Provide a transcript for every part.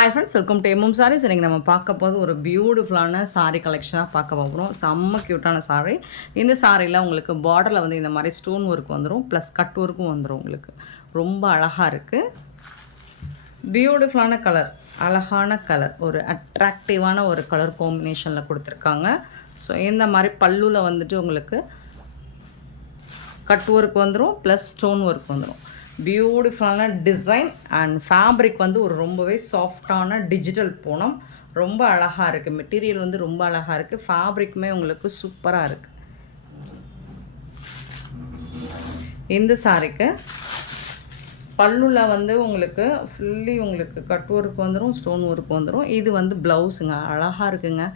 Hi friends, welcome to MM Sarees. இன்றைக்கி நம்ம பார்க்க போது ஒரு பியூட்டிஃபுல்லான சாரீ கலெக்ஷனாக பார்க்க போகிறோம். செம்ம க்யூட்டான சாரீ. இந்த சாரியில் உங்களுக்கு பார்டரில் வந்து இந்த மாதிரி ஸ்டோன் ஒர்க் வந்துடும், ப்ளஸ் கட் ஒர்க்கும் வந்துடும். உங்களுக்கு ரொம்ப அழகாக இருக்குது. பியூட்டிஃபுல்லான கலர், அழகான கலர், ஒரு அட்ராக்டிவான ஒரு கலர் காம்பினேஷனில் கொடுத்துருக்காங்க. ஸோ இந்த மாதிரி பல்லுவில் வந்துட்டு உங்களுக்கு கட் ஒர்க் வந்துடும், ப்ளஸ் ஸ்டோன் ஒர்க் வந்துடும். பியூட்டிஃபுல்லான டிசைன் அண்ட் ஃபேப்ரிக் வந்து ஒரு ரொம்பவே சாஃப்டான டிஜிட்டல் பூனம். ரொம்ப அழகாக இருக்குது. மெட்டீரியல் வந்து ரொம்ப அழகாக இருக்குது. ஃபேப்ரிக்குமே உங்களுக்கு சூப்பராக இருக்குது. இந்த சாரிக்கு பல்லுவில் வந்து உங்களுக்கு ஃபுல்லி உங்களுக்கு கட் ஒர்க் வந்துடும், ஸ்டோன் ஒர்க் வந்துடும். இது வந்து ப்ளவுஸுங்க, அழகாக இருக்குங்க.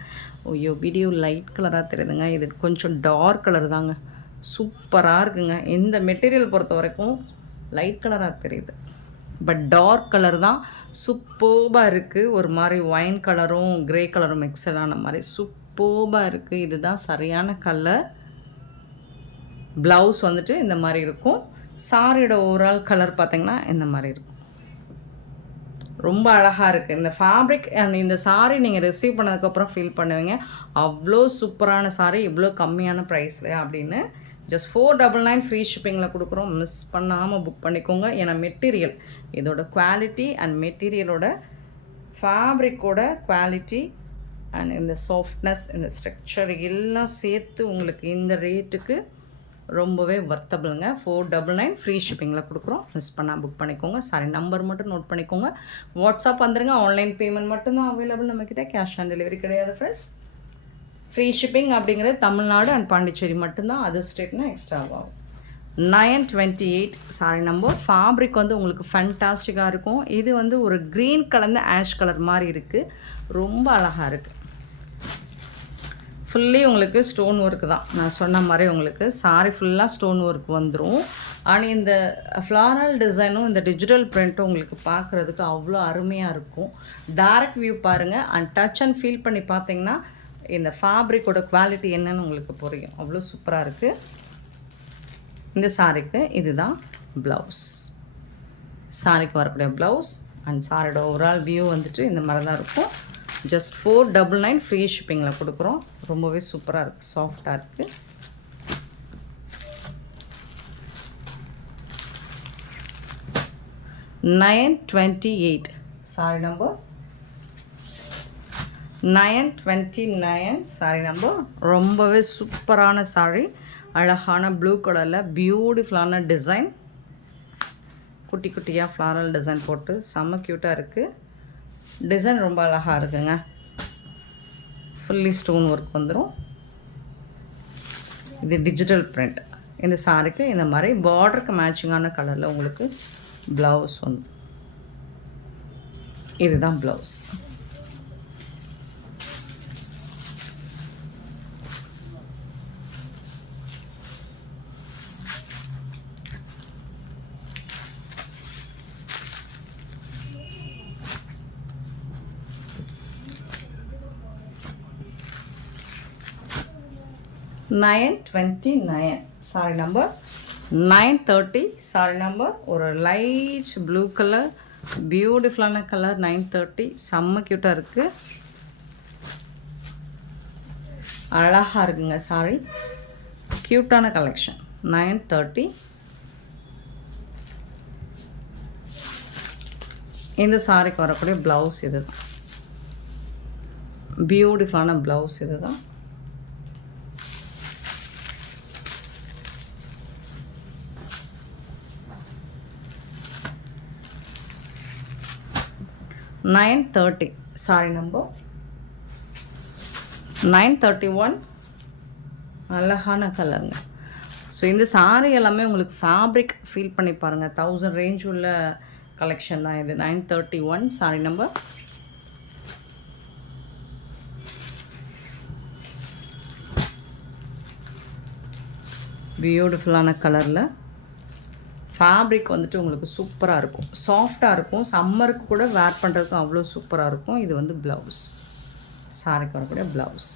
ஐயோ, வீடியோ லைட் கலராக தெரியுதுங்க, இது கொஞ்சம் டார்க் கலர் தாங்க. சூப்பராக இருக்குங்க. இந்த மெட்டீரியல் பொறுத்த வரைக்கும் லைட் கலராக தெரியுது, பட் டார்க் கலர் தான் சூப்பர்பாக இருக்குது. ஒரு மாதிரி ஒயின் கலரும் க்ரே கலரும் மிக்சடான மாதிரி சூப்பர்பாக இருக்குது. இதுதான் சரியான கலர். ப்ளவுஸ் வந்துட்டு இந்த மாதிரி இருக்கும். சாரியோட ஓவரால் கலர் பார்த்திங்கன்னா இந்த மாதிரி இருக்கும். ரொம்ப அழகாக இருக்குது இந்த ஃபேப்ரிக். அண்ட் இந்த சாரீ நீங்கள் ரிசீவ் பண்ணதுக்கப்புறம் ஃபீல் பண்ணுவீங்க, அவ்வளோ சூப்பரான சாரீ இவ்வளோ கம்மியான ப்ரைஸில் அப்படின்னு. ஜஸ்ட் 499 ஃப்ரீ ஷிப்பிங்கில் கொடுக்குறோம். மிஸ் பண்ணாமல் புக் பண்ணிக்கோங்க. ஏன்னா மெட்டீரியல், இதோட குவாலிட்டி அண்ட் மெட்டீரியலோட ஃபேப்ரிக்கோட குவாலிட்டி அண்ட் இந்த சாஃப்ட்னஸ், இந்த ஸ்ட்ரக்சர் எல்லாம் சேர்த்து உங்களுக்கு இந்த ரேட்டுக்கு ரொம்பவே வர்த்தபிளுங்க. 499 ஃப்ரீ ஷிப்பிங்கில் கொடுக்குறோம். மிஸ் பண்ணால் புக் பண்ணிக்கோங்க. சாரி நம்பர் மட்டும் நோட் பண்ணிக்கோங்க. வாட்ஸ்அப் வந்துடுங்க. ஆன்லைன் பேமெண்ட் மட்டும்தான் அவைலபிள் நம்மக்கிட்ட. கேஷ் ஆன் டெலிவரி கிடையாது ஃப்ரெண்ட்ஸ். ஃப்ரீ ஷிப்பிங் அப்படிங்கிறது தமிழ்நாடு அண்ட் பாண்டிச்சேரி மட்டும்தான். அதர் ஸ்டேட்னா எக்ஸ்ட்ரா ஆகும். 928 சாரி நம்பர். ஃபேப்ரிக் வந்து உங்களுக்கு ஃபேண்டாஸ்டிக்காக இருக்கும். இது வந்து ஒரு க்ரீன் கலந்த ஆஷ் கலர் மாதிரி இருக்குது. ரொம்ப அழகாக இருக்குது. ஃபுல்லி உங்களுக்கு ஸ்டோன் ஒர்க் தான். நான் சொன்ன மாதிரி உங்களுக்கு சாரி ஃபுல்லாக ஸ்டோன் ஒர்க் வந்துடும். ஆனால் இந்த ஃப்ளாரல் டிசைனும் இந்த டிஜிட்டல் பிரிண்ட்டும் உங்களுக்கு பார்க்குறதுக்கு அவ்வளோ அருமையாக இருக்கும். டைரக்ட் வியூ பாருங்கள் அண்ட் டச் அண்ட் ஃபீல் பண்ணி பார்த்தீங்கன்னா இந்த ஃபேப்ரிக்கோட குவாலிட்டி என்னன்னு உங்களுக்கு புரியும். அவ்வளோ சூப்பராக இருக்குது. இந்த சாரிக்கு இதுதான் ப்ளவுஸ். சாரிக்கு வரக்கூடிய ப்ளவுஸ் அண்ட் சாரியோட ஓவரால் வியூ வந்துட்டு இந்த மாதிரி தான் இருக்கும். ஜஸ்ட் 499 ஃப்ரீ ஷிப்பிங்கில் கொடுக்குறோம். ரொம்பவே சூப்பராக இருக்குது, சாஃப்டாக இருக்குது. $928 சாரி நம்பர். 929 sorry number. ரொம்பவே சூப்பரான சாரி. அழகான ப்ளூ கலரில் பியூட்டிஃபுல்லான டிசைன், குட்டி குட்டியாக ஃப்ளாரல் டிசைன் போட்டு செம்ம க்யூட்டாக இருக்குது. டிசைன் ரொம்ப அழகாக இருக்குங்க. ஃபுல்லி ஸ்டோன் ஒர்க் வந்துடும். இது டிஜிட்டல் பிரிண்ட். இந்த சாரிக்கு இந்த மாதிரி பார்டருக்கு மேட்சிங்கான கலரில் உங்களுக்கு ப்ளவுஸ் வந்து, இதுதான் blouse. $929 sorry number. 930 sorry number. ஒரு லைட் ப்ளூ கலர், பியூட்டிஃபுல்லான கலர். 930 செம்ம க்யூட்டாக இருக்குது, அழகாக இருக்குங்க சாரி. க்யூட்டான கலெக்ஷன். 930. இந்த சாரிக்கு வரக்கூடிய ப்ளவுஸ் இது தான். பியூட்டிஃபுல்லான ப்ளவுஸ் இது தான். $930 சாரி நம்பர். 931 அழகான கலருங்க. ஸோ இந்த சாரி எல்லாமே உங்களுக்கு ஃபேப்ரிக் ஃபீல் பண்ணி பாருங்கள். 1000 ரேஞ்ச் உள்ள கலெக்ஷன் தான் இது. 931 சாரி நம்பர். பியூட்டிஃபுல்லான கலரில் ஃபேப்ரிக் வந்துட்டு உங்களுக்கு சூப்பராக இருக்கும், சாஃப்டாக இருக்கும். சம்மருக்கு கூட வேர் பண்ணுறதுக்கும் அவ்வளோ சூப்பராக இருக்கும். இது வந்து ப்ளவுஸ், சாரிக்கு வரக்கூடிய ப்ளவுஸ்.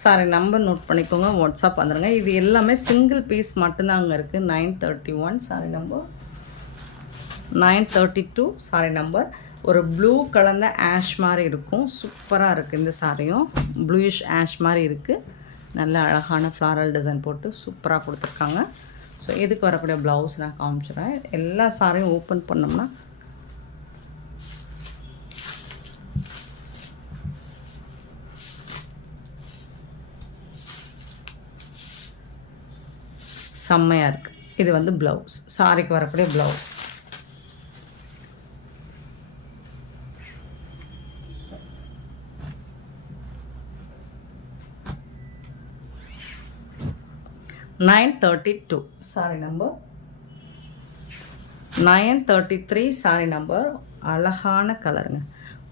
சாரி நம்பர் நோட் பண்ணிக்கோங்க. வாட்ஸ்அப் வந்துடுங்க. இது எல்லாமே சிங்கிள் பீஸ் மட்டும்தான் அங்கே இருக்குது. 931 சாரி நம்பர். 932 sorry number. ஒரு ப்ளூ கலந்த ஆஷ் மாதிரி இருக்கும். சூப்பராக இருக்குது இந்த சாரியும். ப்ளூயிஷ் ஆஷ் மாதிரி இருக்குது. நல்ல அழகான ஃப்ளாரல் டிசைன் போட்டு சூப்பராக கொடுத்துருக்காங்க. ஸோ இதுக்கு வரக்கூடிய ப்ளவுஸ் நான் காமிச்சிடுறேன். எல்லா சாரியும் ஓப்பன் பண்ணோம்னா செம்மையாக இருக்குது. இது வந்து ப்ளவுஸ், சாரிக்கு வரக்கூடிய blouse. $932 sorry number. 933 sorry number. அழகான கலருங்க,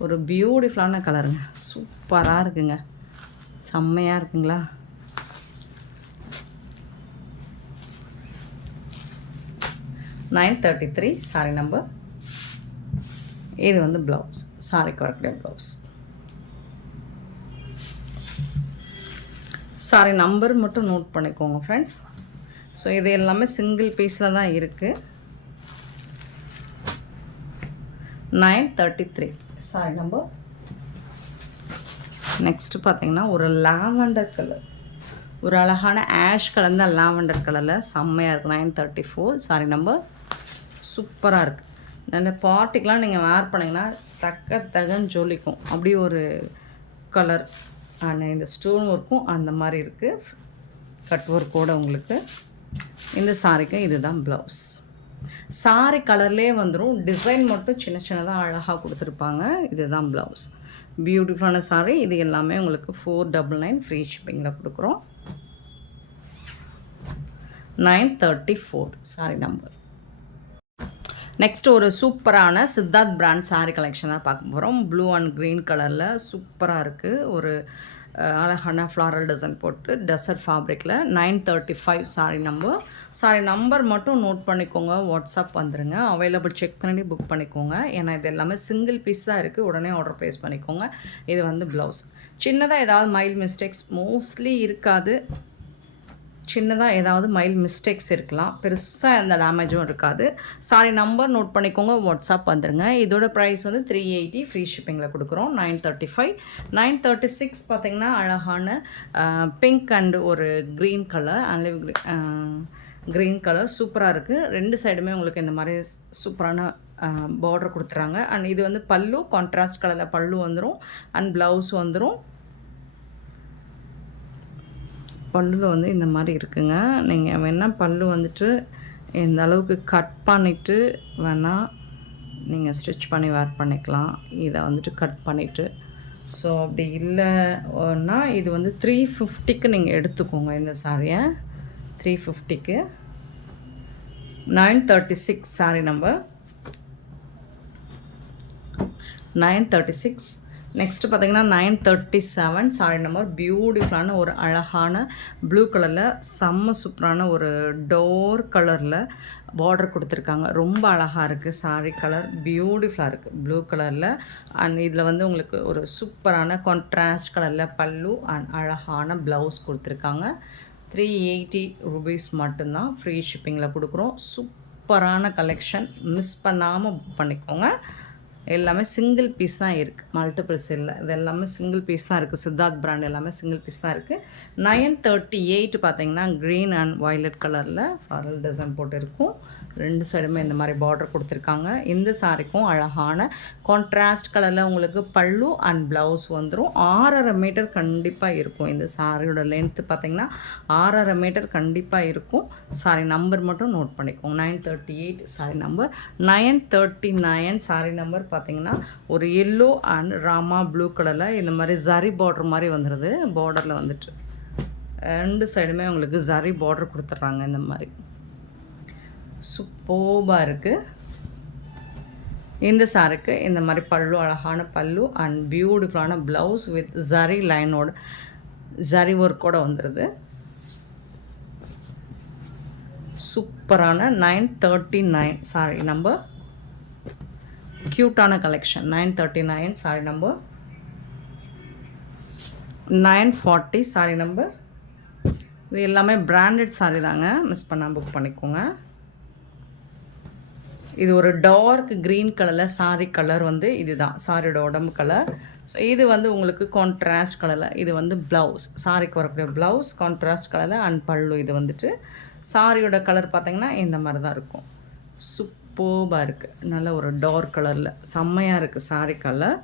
ஒரு பியூட்டிஃபுல்லான கலருங்க, சூப்பராக இருக்குங்க, செம்மையாக இருக்குங்களா. $933 சாரி நம்பர். இது வந்து ப்ளவுஸ், சாரிக்கு வரக்கூடிய ப்ளவுஸ். சாரி நம்பர் மட்டும் நோட் பண்ணிக்கோங்க ஃப்ரெண்ட்ஸ். ஸோ இது எல்லாமே சிங்கிள் பீஸில் தான் இருக்குது. 933 சாரி நம்பர். நெக்ஸ்ட்டு பார்த்தீங்கன்னா ஒரு லாவெண்டர் கலர், ஒரு அழகான ஆஷ் கலந்த லாவெண்டர் கலரில் செம்மையாக இருக்குது. 934 சாரி நம்பர். சூப்பராக இருக்குது. நல்ல பார்ட்டிக்கெலாம் நீங்கள் வேர் பண்ணிங்கன்னா தகன்னு ஜொலிக்கும். அப்படி ஒரு கலர். ஆனால் இந்த ஸ்டோன் ஒர்க்கும் அந்த மாதிரி இருக்குது, கட் ஒர்க்கோடு உங்களுக்கு. இந்த சாரிக்கு இதுதான் ப்ளவுஸ். சாரி கலர்லேயே வந்துடும், டிசைன் மட்டும் சின்ன சின்னதாக அழகாக கொடுத்துருப்பாங்க. இதுதான் ப்ளவுஸ். பியூட்டிஃபுல்லான சாரி. இது எல்லாமே உங்களுக்கு 499 ஃப்ரீ ஷிப்பிங்கில் கொடுக்குறோம். 934 சாரி நம்பர். நெக்ஸ்ட் ஒரு சூப்பரான சித்தார்த் பிராண்ட் சாரீ கலெக்ஷன் தான் பார்க்க போகிறோம். ப்ளூ அண்ட் க்ரீன் கலரில் சூப்பராக இருக்குது. ஒரு அழகான ஃப்ளாரல் டிசைன் போட்டு டெசர்ட் ஃபேப்ரிக்கில் 935 சாரீ நம்பர். சாரீ நம்பர் மட்டும் நோட் பண்ணிக்கோங்க, வாட்ஸ்அப் வந்துடுங்க. அவைலபிள் செக் பண்ணி புக் பண்ணிக்கோங்க. ஏன்னா இது எல்லாமே சிங்கிள் பீஸ் தான் இருக்குது, உடனே ஆர்டர் ப்ளேஸ் பண்ணிக்கோங்க. இது வந்து ப்ளவுஸ். சின்னதாக ஏதாவது மைல்ட் மிஸ்டேக்ஸ் மோஸ்ட்லி இருக்காது. சின்னதாக ஏதாவது மைல்ட் மிஸ்டேக்ஸ் இருக்கலாம், பெருசாக எந்த டேமேஜும் இருக்காது. சாரி நம்பர் நோட் பண்ணிக்கோங்க, வாட்ஸ்அப் வந்துடுங்க. இதோட ப்ரைஸ் வந்து 380 ஃப்ரீ ஷிப்பிங்கில் கொடுக்குறோம். 935. 936 பார்த்திங்கன்னா அழகான பிங்க் அண்டு ஒரு க்ரீன் கலர், அன்லிவ் க்ரீன் கலர் சூப்பராக இருக்குது. ரெண்டு சைடுமே உங்களுக்கு இந்த மாதிரி சூப்பரான பார்டர் கொடுத்துறாங்க. அண்ட் இது வந்து பல்லு, கான்ட்ராஸ்ட் கலரில் பல்லு வந்துடும் அண்ட் ப்ளவுஸ் வந்துடும். பல்லு வந்து இந்த மாதிரி இருக்குங்க. நீங்கள் வேணால் பல்லு வந்துட்டு இந்த அளவுக்கு கட் பண்ணிவிட்டு வேணால் நீங்கள் ஸ்டிச் பண்ணி வேர் பண்ணிக்கலாம். இதை வந்துட்டு கட் பண்ணிவிட்டு. ஸோ அப்படி இல்லைன்னா இது வந்து 350க்கு நீங்கள் எடுத்துக்கோங்க இந்த சாரியை. 350க்கு. 936 சாரி நம்பர். 936. நெக்ஸ்ட்டு பார்த்திங்கன்னா 937 சாரி நம்பர். பியூட்டிஃபுல்லான ஒரு அழகான ப்ளூ கலரில் செம்ம சூப்பரான ஒரு டோர் கலரில் பார்டர் கொடுத்துருக்காங்க. ரொம்ப அழகாக இருக்குது சாரி கலர், பியூட்டிஃபுல்லாக இருக்குது ப்ளூ கலரில். அண்ட் இதில் வந்து உங்களுக்கு ஒரு சூப்பரான கான்ட்ராஸ்ட் கலரில் பல்லு அண்ட் அழகான ப்ளவுஸ் கொடுத்துருக்காங்க. 380 ரூபீஸ் மட்டும்தான் ஃப்ரீ ஷிப்பிங்கில் கொடுக்குறோம். சூப்பரான கலெக்ஷன், மிஸ் பண்ணாமல் புக் பண்ணிக்கோங்க. எல்லாமே சிங்கிள் பீஸ் தான் இருக்குது, மல்டிபிள்ஸ் இல்லை. இது எல்லாமே சிங்கிள் பீஸ் தான் இருக்குது. சித்தார்த் பிராண்ட் எல்லாமே சிங்கிள் பீஸ் தான் இருக்குது. 938 பார்த்தீங்கன்னா க்ரீன் அண்ட் வயலட் கலரில் ஃப்ளாரல் டிசைன் போட்டு இருக்கும். ரெண்டு சைடுமே இந்த மாதிரி பார்டர் கொடுத்துருக்காங்க. இந்த சாரிக்கும் அழகான கான்ட்ராஸ்ட் கலரில் உங்களுக்கு பல்லு அண்ட் ப்ளவுஸ் வந்துடும். 6.5 மீட்டர் கண்டிப்பாக இருக்கும். இந்த சாரியோட லென்த்து பார்த்திங்கன்னா 6.5 மீட்டர் கண்டிப்பாக இருக்கும். சாரி நம்பர் மட்டும் நோட் பண்ணிக்கோங்க. 938 சாரி நம்பர். 939 சாரி நம்பர் பார்த்திங்கன்னா ஒரு எல்லோ அண்ட் ராமா ப்ளூ கலரில் இந்த மாதிரி ஜரி பார்டர் மாதிரி வந்துடுது. பார்டரில் வந்துட்டு ரெண்டு சைடுமே உங்களுக்கு ஜரி பார்டர் கொடுத்துட்றாங்க. இந்த மாதிரி சூப்பராக இருக்குது. இந்த சாரிக்கு இந்த மாதிரி பல்லு, அழகான பல்லு அண்ட் பியூட்டிஃபுல்லான ப்ளவுஸ் வித் ஜரி லைனோட, ஜரி ஒர்க்கோடு வந்துடுது. சூப்பரான 939 சாரி நம்பர். க்யூட்டான collection. 939 sorry number. 940 sorry number. இது எல்லாமே பிராண்டட் சாரி தாங்க, மிஸ் பண்ணால் புக் பண்ணிக்கோங்க. இது ஒரு டார்க் க்ரீன் கலரில் சாரீ கலர் வந்து இதுதான் சாரியோட உடம்பு கலர். ஸோ இது வந்து உங்களுக்கு கான்ட்ராஸ்ட் கலரில், இது வந்து ப்ளவுஸ், சாரிக்கு வரக்கூடிய ப்ளவுஸ் கான்ட்ராஸ்ட் கலரில் அண்ட் பல்லு. இது வந்துட்டு சாரியோட கலர் பார்த்திங்கன்னா இந்த மாதிரி தான் இருக்கும். சூப்பர்பாக இருக்குது, நல்ல ஒரு டார்க் கலரில் செம்மையாக இருக்குது sari colour.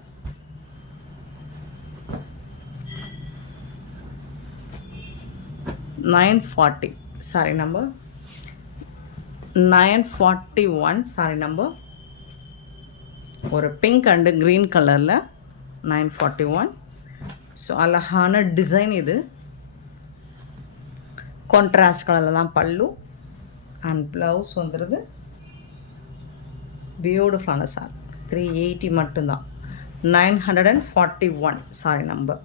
$940 sorry number 941 sari number. ஒரு பிங்க் அண்டு க்ரீன் கலரில் 941. ஸோ அழகான டிசைன். இது கான்ட்ராஸ்ட் கலரில் தான் பல்லு அண்ட் ப்ளவுஸ் வந்துடுது. பியூட்டிஃபுல்லான சாரி. 380 மட்டும்தான். 941 sari number.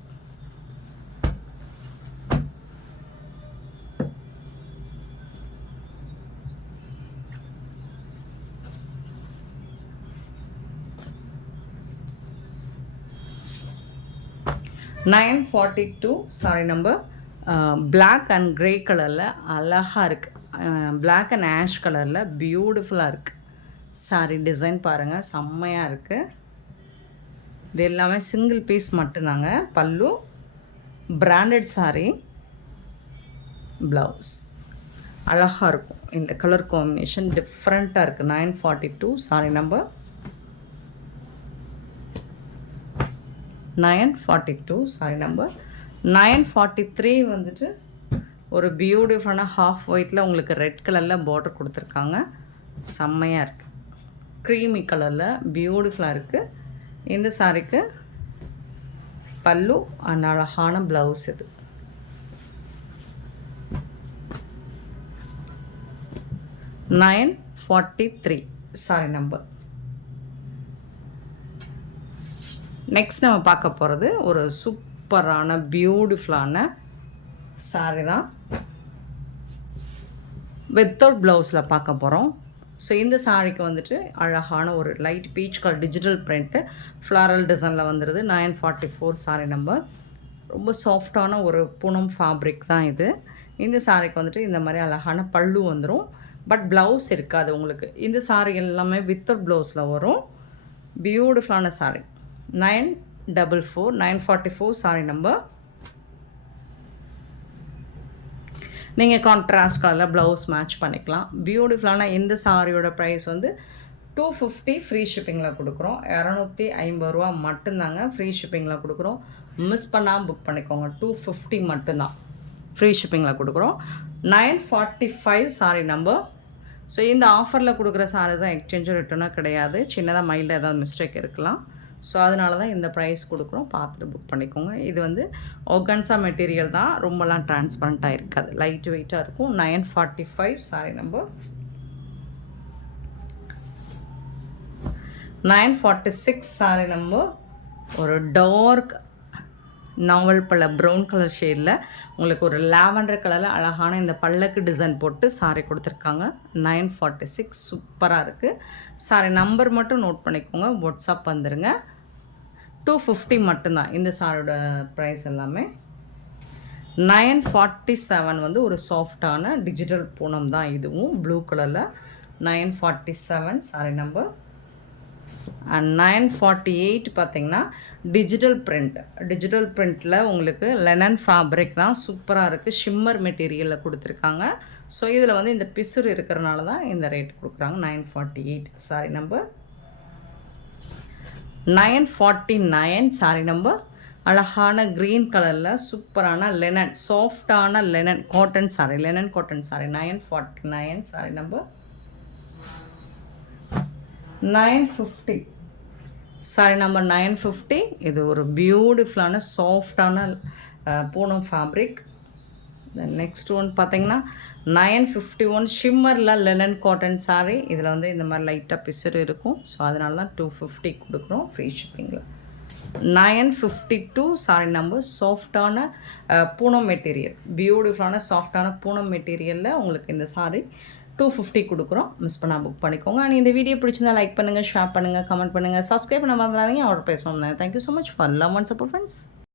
$942 sari number. Black and grey கலரில் அழகாக இருக்குது. பிளாக் அண்ட் ஆஷ் கலரில் பியூட்டிஃபுல்லாக இருக்குது சாரி. டிசைன் பாருங்கள், செம்மையாக இருக்குது. இது எல்லாமே சிங்கிள் பீஸ் மட்டும்தாங்க. பல்லு பிராண்டட் சாரி, ப்ளவுஸ் அழகாக இருக்கும். இந்த கலர் காம்பினேஷன் டிஃப்ரெண்ட்டாக இருக்குது. 942 சாரி நம்பர். 942 சாரி நம்பர். 943 வந்துட்டு ஒரு பியூட்டிஃபுல்லான ஹாஃப் ஒயிட்டில் உங்களுக்கு ரெட் கலரில் பார்டர் கொடுத்துருக்காங்க. செம்மையாக இருக்குது. க்ரீமி கலரில் பியூட்டிஃபுல்லாக இருக்குது. இந்த சாரிக்கு பல்லு அண்ட் அழகான ப்ளவுஸ். இது $943 சாரி நம்பர். நெக்ஸ்ட் நம்ம பார்க்க போகிறது ஒரு சூப்பரான பியூட்டிஃபுல்லான சாரி தான். வித்தவுட் ப்ளவுஸில் பார்க்க போகிறோம். ஸோ இந்த சாரிக்கு வந்துட்டு அழகான ஒரு light peach colour digital print floral டிசைனில் வந்துடுது. 944 சாரி நம்பர். ரொம்ப சாஃப்டான ஒரு பூனம் ஃபேப்ரிக் தான் இது. இந்த சாரிக்கு வந்துட்டு இந்த மாதிரி அழகான பல்லு வந்துடும். பட் ப்ளவுஸ் இருக்காது உங்களுக்கு. இந்த சாரி எல்லாமே வித்தவுட் ப்ளவுஸில் வரும். பியூட்டிஃபுல்லான சாரி. 944 sorry number. நீங்கள் கான்ட்ராஸ்ட் கலரில் ப்ளவுஸ் மேட்ச் பண்ணிக்கலாம். பியூட்டிஃபுல்லான இந்த சாரியோட ப்ரைஸ் வந்து $250 ஃப்ரீ ஷிப்பிங்கில் கொடுக்குறோம். $250 மட்டும்தாங்க ஃப்ரீ ஷிப்பிங்கில் கொடுக்குறோம். மிஸ் பண்ணாமல் புக் பண்ணிக்கோங்க. $250 மட்டும்தான் ஃப்ரீ ஷிப்பிங்கில் கொடுக்குறோம். 945 சாரி நம்பர். ஸோ இந்த ஆஃபரில் கொடுக்குற சாரீஸ் தான் எக்ஸ்சேஞ்சும் ரிட்டர்னாக கிடையாது. சின்னதாக மைல்டாக ஏதாவது மிஸ்டேக் இருக்கலாம். ஸோ அதனால தான் இந்த ப்ரைஸ் கொடுக்குறோம். பார்த்துட்டு புக் பண்ணிக்கோங்க. இது வந்து ஆர்கன்சா மெட்டீரியல் தான், ரொம்பலாம் டிரான்ஸ்பரண்ட்டாக இருக்காது, லைட் வெயிட்டாக இருக்கும். 945 சாரி நம்பர். 946 sorry number. ஒரு டார்க் நாவல் பல்ல ப்ரௌன் கலர் ஷேடில் உங்களுக்கு ஒரு லாவெண்டர் கலரில் அழகான இந்த பல்லக்கு டிசைன் போட்டு சாரி கொடுத்துருக்காங்க. 946 சூப்பராக இருக்குது. சாரி நம்பர் மட்டும் நோட் பண்ணிக்கோங்க, வாட்ஸ்அப் வந்துடுங்க. 250 மட்டும்தான் இந்த சாரியோட ப்ரைஸ் எல்லாமே. 947 வந்து ஒரு சாஃப்டான டிஜிட்டல் பூனம் தான் இதுவும், ப்ளூ கலரில். 947 சாரி நம்பர். அண்ட் 948 பார்த்திங்கன்னா டிஜிட்டல் பிரிண்ட்டில் உங்களுக்கு லெனன் ஃபேப்ரிக் தான், சூப்பராக இருக்குது. ஷிம்மர் மெட்டீரியலில் கொடுத்துருக்காங்க. ஸோ இதில் வந்து இந்த பிசுறு இருக்கிறனால தான் இந்த ரேட் கொடுக்குறாங்க. 948 சாரி நம்பர். 949 sorry number. அழகான க்ரீன் கலரில் சூப்பரான லெனன், சாஃப்டான linen cotton sorry, linen cotton sorry. 949 sorry number. 950 sorry number. 950. இது ஒரு பியூட்டிஃபுல்லான சாஃப்டான பூனம் ஃபேப்ரிக். நெக்ஸ்ட் ஒன் பார்த்திங்கன்னா 951 ஷிம்மரில் லெனன் காட்டன் சாரி. இதில் வந்து இந்த மாதிரி லைட்டாக பிசுறு இருக்கும். ஸோ அதனால தான் 250 கொடுக்குறோம் ஃப்ரீ ஷிப்பிங்கில். 952 sorry number. சாஃப்டான பூனம் மெட்டீரியல், பியூட்டிஃபுல்லான சாஃப்டான பூனம் மெட்டீரியலில் உங்களுக்கு இந்த சாரி 250 கொடுக்குறோம். மிஸ் பண்ணால் புக் பண்ணிக்கோங்க. அண்ட் இந்த வீடியோ பிடிச்சிருந்தா லைக் பண்ணுங்கள், ஷேர் பண்ணுங்கள், கமெண்ட் பண்ணுங்கள், சப்ஸ்கிரைப் பண்ண மறந்துடாதீங்க. ஆர்டர் ப்ளேஸ் பண்ணுங்கள். Thank you so much for love and support friends.